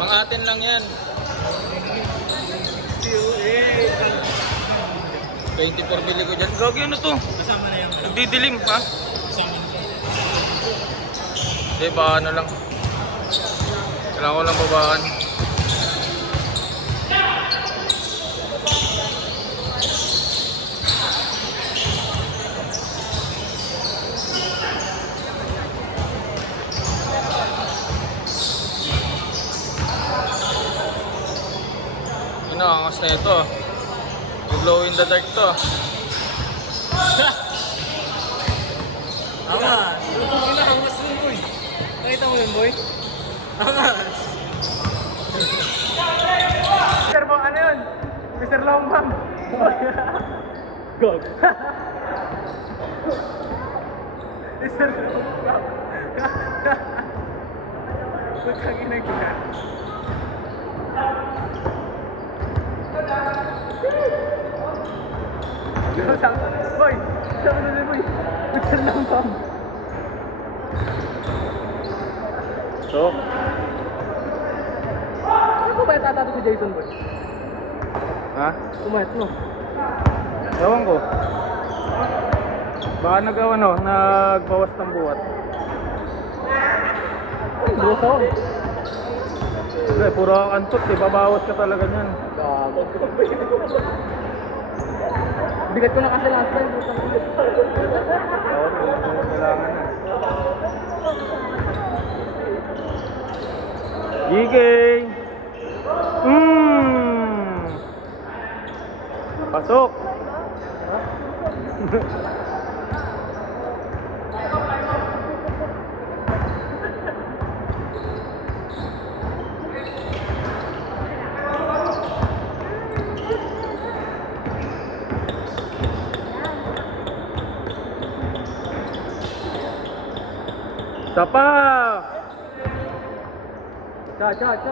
Pang atin lang yan. 24 bili ko dyan. Gagi ano to? Kasama na yung Nagdidilim ha? kasama na siya. Hindi ba ano lang. Kailangan ko lang babaan. Ano, angas na ito. Glow in the dark to. Angas! Ito na, angas nun boy. Nakita mo yun boy? Angas! Mr. Bong, ano yun? Mr. Longbang! Gog! Mr. Longbang! Putang ina kita. Boy! Siya mo na boy! Mr. Longbang! So, Ano ko ba yung tatato si Jason boy? ha? Kumayat mo. Ewan ko. Baka nagbawas ng buhat. Ay, bukas ako. Hindi, puro kang antot eh. Babawas ka talaga niyan. Bigat ko na kasi last time. Oo, kailangan na. Gigay! Pasok! Sapa! Chat.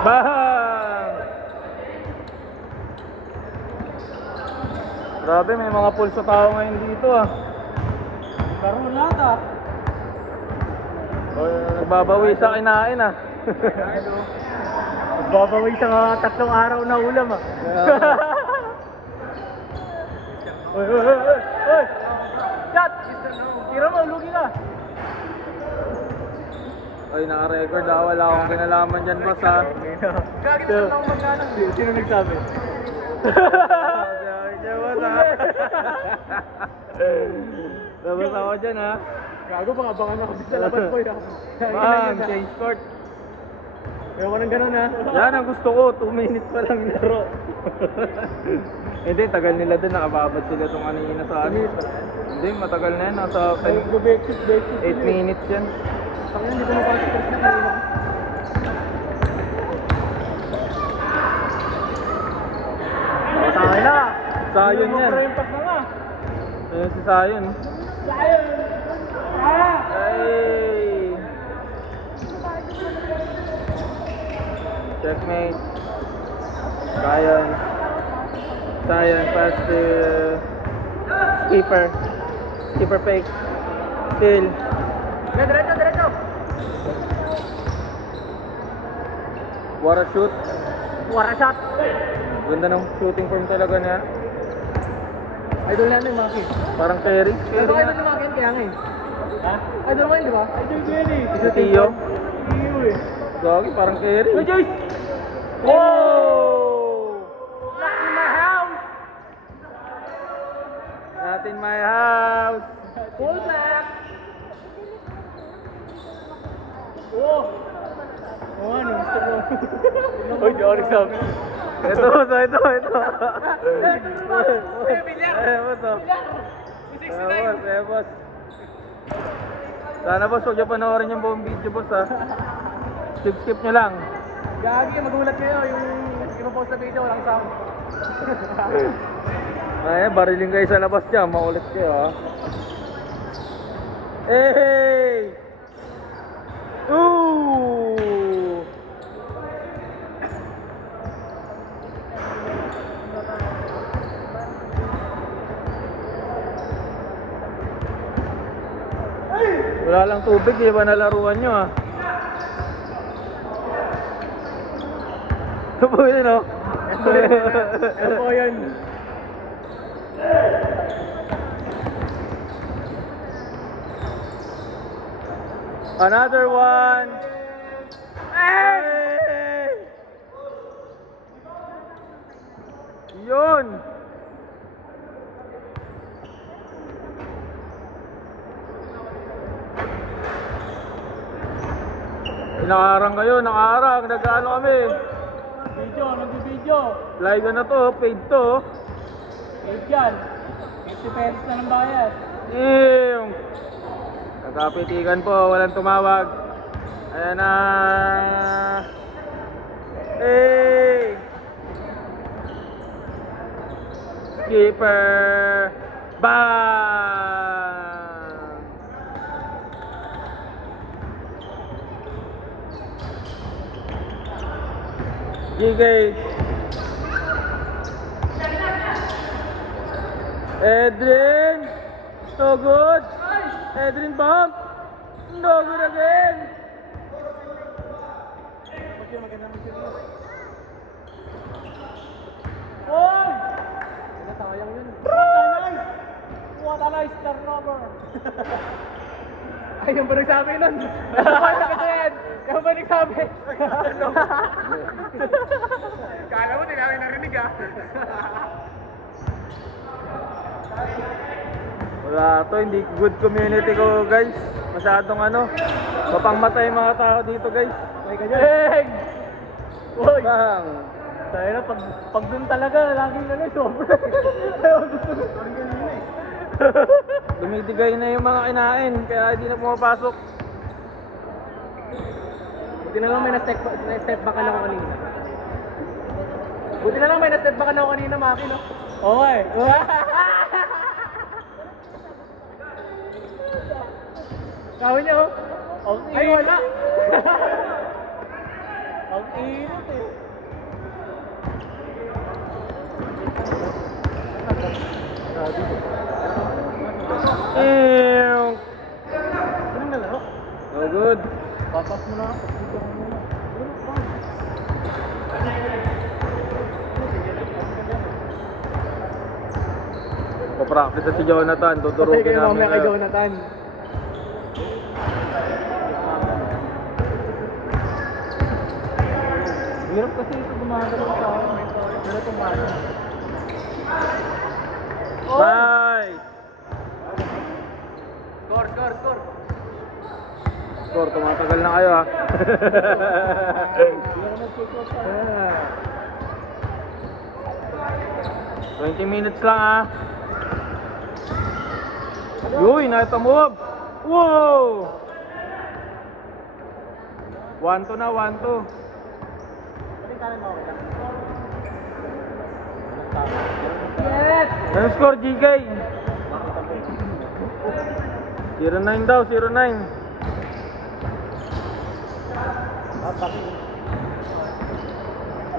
Bang! Grabe, may mga pulso tao ngayon dito ah. Karoon lahat ah. O, nagbabawi sa kinain ah. Babawi sa mga 3 araw na ulam ah. Oy! Chat! Tira mo, lugi ka! Ay, naka-record ah. Wala akong kinalaman dyan, boss ah. Gagi na lang magkano. Sino nagsabi? Diyan, boss ah. Labas ako dyan ah. Gago, baka abangan ako sa labas ko yun. Ma'am, change court. Ewan ko ng gano'n ha. Yan ang gusto ko, 2 minutes pa lang laro. Hindi, tagal nila din, nakababad sila itong kanina sa ano. Hindi, matagal na yan, nasa 8 minutes yan. Pangyan, hindi ko mapasok na kanina. Tayo na! Sayon yan. Impact na nga! Ayun si Sayon. Sayon! Ay! Checkmate. Sayon. Sayon, pass to keeper. Keeper fake. Still. Diretso! What a shoot. Wara shot! Ganda ng shooting form talaga niya. Idol na yung mga kids. Parang carry. Idol Carry na yung mga kids kaya nga eh. Ha? Idol mo yun, di ba? Idol ko yun eh. Si Tio. Tio eh. Gagi, parang carry. Hey, Joyce! Oh! Not in my house! Not in my house. Full back! Oh! Oh, ano gusto mo? Uy, di ako nagsabi. Ito. Bilyar! Boss. Boss. Sana boss, huwag niyo panoorin yung buong video boss ha. Skip nyo lang. Gagi, magulat kayo. Yung ipopost na video, walang sound. Ay, bariling kayo sa labas dyan, makulit kayo ha. Hey! Ooh! Wala lang tubig, iba na laruan nyo ah. Ito po yun oh. Ano po yun? Another one. Hey! Yun. Nakaharang kayo, nakaharang. Nag-ano kami. Video, nag-video. Live na to, paid to. Wait yan. 50 pesos na ng bayad. Nagkapitikan po, walang tumawag. Ayan na. Hey! Skipper! Bang! Gigay! Edrin! So good! Edrin bump! No good again! Oy! Sayang yun. What a nice turnover. Ay, yung ba nagsabi nun? Yung ba nagsabi? Kala mo, di namin narinig ah. Wala to, hindi good community ko guys. Masyadong ano, mapangmatay yung mga tao dito guys. May ganyan. Uy! Bang! Tayo na, pag dun talaga, laging ano, sobra. Dumidigay na yung mga kinain, kaya hindi na pumapasok. Buti na lang may na-step back na ako kanina. Buti na lang may na-step back na ako kanina, Maki, no? Oo eh. Kawin niya, oh. Ay, wala. Ang init eh. Anong nalaro? No good. Papas mo na ako. Dito ko muna. Papractice na si Jonathan, tuturugin Kayo namin. mamaya kay Jonathan. Hirap kasi ito gumagano sa akin. Pero tumano. Bye! Score. Score, tumatagal na kayo ha. Hindi ako nag-score pa. 20 minutes lang ha. Uy, nakita move! Wow! 1-2 na, 1-2. Yes! Ano score, GK? 0-9 daw, 0-9.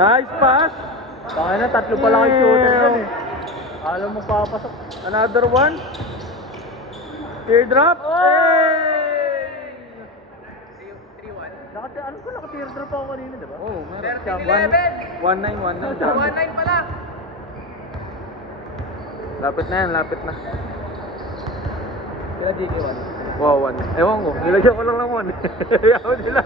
Nice pass! Baka na, tatlo pa lang yung shooter yan eh. Alam mo papasok. Another one. Teardrop. Hey! 3-1. Alam ko naka-teardrop ako kanina, diba? Oh, meron. 13-11. 1-9. 1-9 pa lang. Lapit na yan, lapit na. Sila DD1. Wow, 1. Ewan ko, nilagyan ko lang ng 1. Ayaw nila.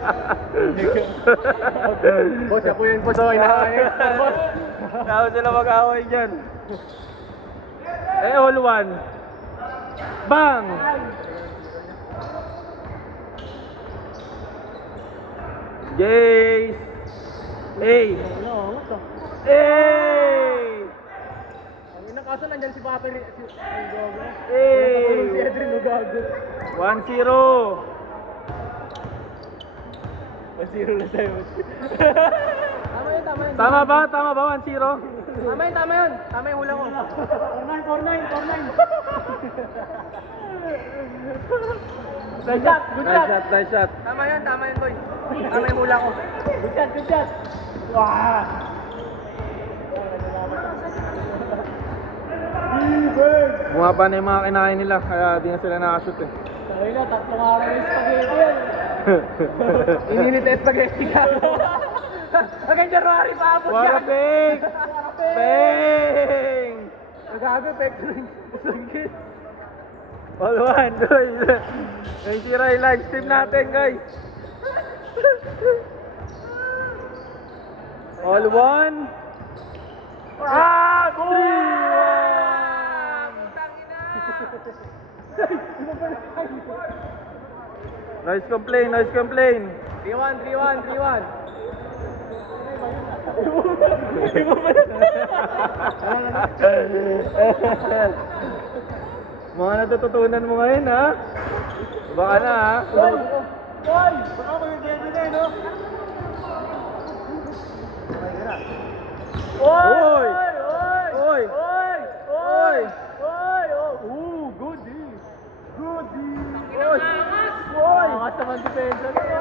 Boss, ako yun po sa inaayos. Boss. Ayaw sila mag-away dyan. All 1. Bang! Jace! Hey! Hey! Ang ina kaso nandyan si Papa rin. Ang gago. Hey! Si Edrin mo gago. 1-0. 1-0 na tayo. Tama yun. Tama ba? Tama ba? 1-0? Tama yun. Tama yung hula ko. 4-9. Good shot. Nice shot. Tama yun, boy. Tama yung hula ko. Good shot. Wow! Bumaba na yung mga kinain nila, kaya di na sila nakashoot eh. Ay na, 3 araw yung spaghetti yan. Ininit na spaghetti ka. Hanggang January pa abot What a yan. fake! Bang! Nagabi, fake na yung spaghetti. All one, doy. Yung sira yung live stream natin, guys. All one. Ah! Noise complain, noise complain. 3-1, 3-1, 3-1. Mga natututunan mo ngayon, ha? Baka na, ha? Hoy! Baka may baby na, no? Oy! Oy! Oy! Oy! Oy! Oy! Ooh, good D! Good D! Oy! Oy! Angas naman depensa nila.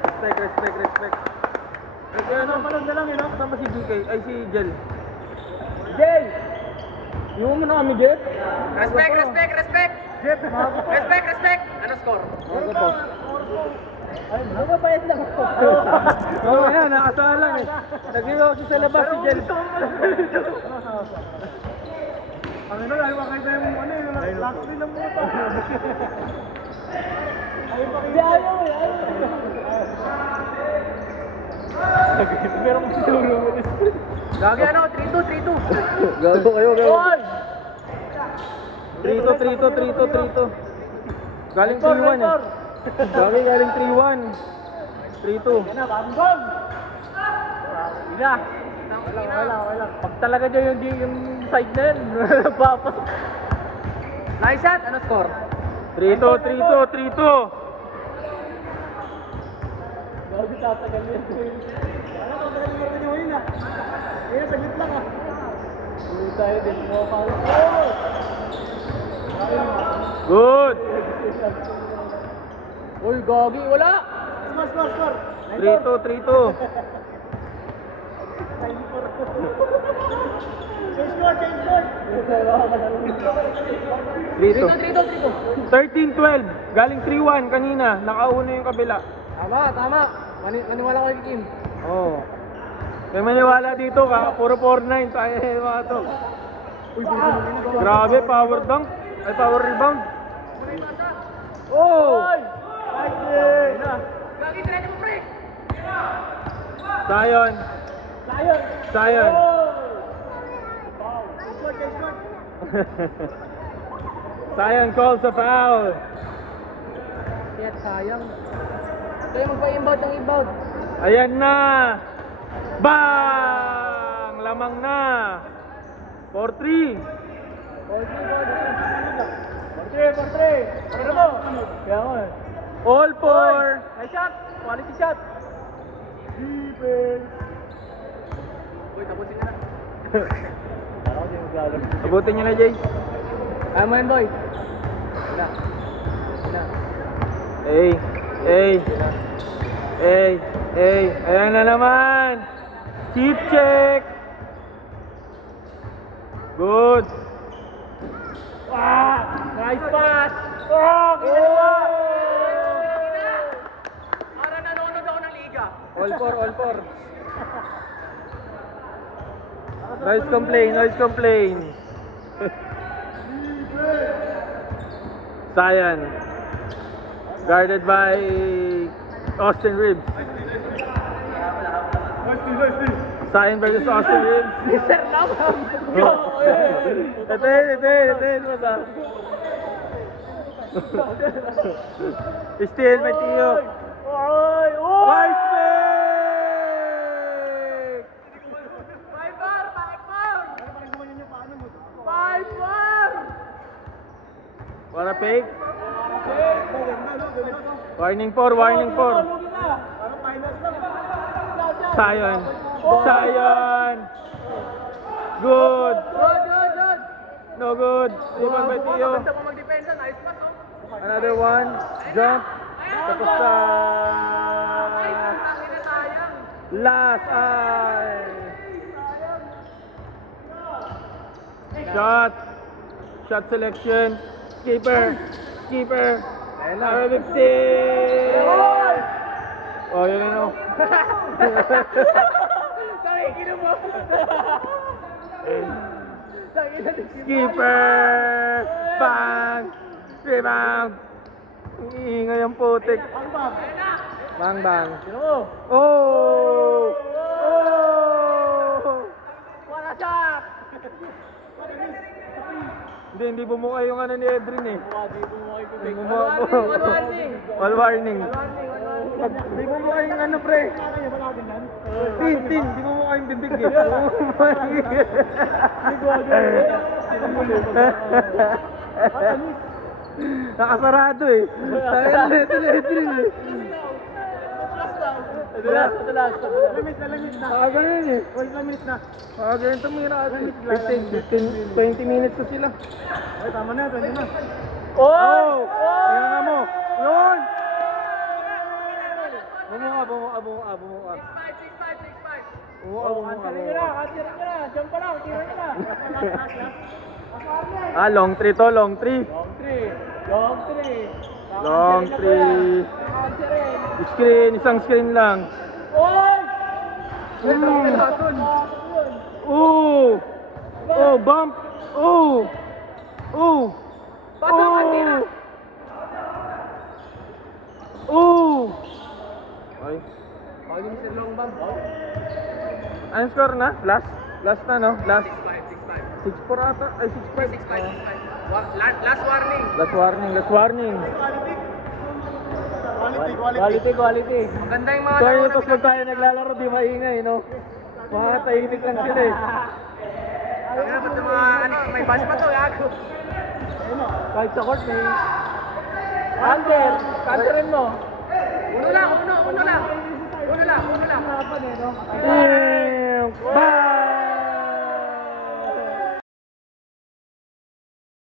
Respect, respect, respect. Kaya ano, panood na lang yun, ha? Kasama si BK, ay si Jel. Jay! Iwan mo na kami, Jeff. Respect, respect, respect! Jeff! Respect, respect! Ano score? Ano po? Ay, mababait lang ako. Oo, yan, nakasalang eh. Nag-iwag sa labas si Jel. Ang ina, ayaw makita yung ano yung last rin ng muna. Ayaw eh, ayaw. Pero kung siguro mo Gagi ano, 3-2, 3-2. Gago kayo, gago. Oy! 3-2. Galing 3-1 eh. Galing 3-1. 3-2. Yan na, bagong! Ina! Wala. Pag talaga dyan yung side na yan, papasok. Nice shot! Ano score? 3-2. Bago tatagal yan. Ano, tatagal mo rin yung na. Ayun, saglit lang ah. Uy, tayo din. Good. Uy, gagi, wala! Score! 3-2. Change score! 3-2. 13-12. Galing 3-1 kanina. Nakauna yung kabila. Tama. Maniwala ko kay Kim. Oo. May maniwala dito ka. Puro 4-9. Tayo mga to. Grabe, power dunk. Ay, power rebound. Oh! Gagi, try mo break! Zion. Zion calls a foul. Kaya sayang. Kayo magpa-inbound ng inbound. Ayan na. Bang! Lamang na. 4-3. 4-3. Ano mo? Kaya ko eh. All four. Nice shot! Quality shot! Defense! Uy, tapusin ka na. Ako din maglalaro. Abutin niyo na, Jay. Kaya mo yan, boy. Wala. Ayan na naman. Cheap check. Good. Nice pass! Para nanonood ako ng liga. All four. Noise complain. Zion. Guarded by Austin Reeves. Zion versus Austin Reeves. Mr. Lamam! Ito. Still, may tiyo. Oy! Wise pick! 5-4! What a pick? Warning 4. Zion. Good. Good! No good. Iban by Tio. Maganda pa magdepensa, nice pass oh. Another one. Jump. Tapos sa Ay, tangin na sayang. last eye. Shot selection. Keeper. Skipper. Number 15. Oh, yun na no. Nakikita mo. Skipper. Bang. Rebound. Iingay ang putik. Bang bang. Sino mo? Oh! Oh! Wala shot! Hindi bumuka yung ano ni Edrin eh. Di bumuhay ko. Hindi bumuka po. All warning. Hindi bumuka yung ano pre. Tin, di bumuka yung bibig eh. Nakasarado eh. Ito na Edrin eh. Lamit na. Ganun eh. Lamit na. Ganun tumira. 20 minutes na sila. Ay, tama na, tama na. Oh! Tingnan nga mo. Yun! Bumuka. 6'5", 6'5", 6'5". Bumuka. Answer nyo na. Diyan pa lang, tira nyo na. Long 3 to, long 3. Long 3. Screen, isang screen lang. Oy! Oh! Oh, bump! Oh! Oh! Pasok ka, tira. Oh! Ay. Pagin sa long bomb. Anong score na? Last na no? Last 6'5", 6'5". 6-4 ata. Ay, 6-5. 6'5". Last warning. Last warning. Quality. Maganda yung mga So, laro yun, na tapos pag tayo naglalaro, di maingay, no? Mga tahimik lang sila eh. Kaya ba't yung mga may bash pa to, yago. Kahit sa court may... Cancerin mo. Uno lang. Harapan eh, no? Bang!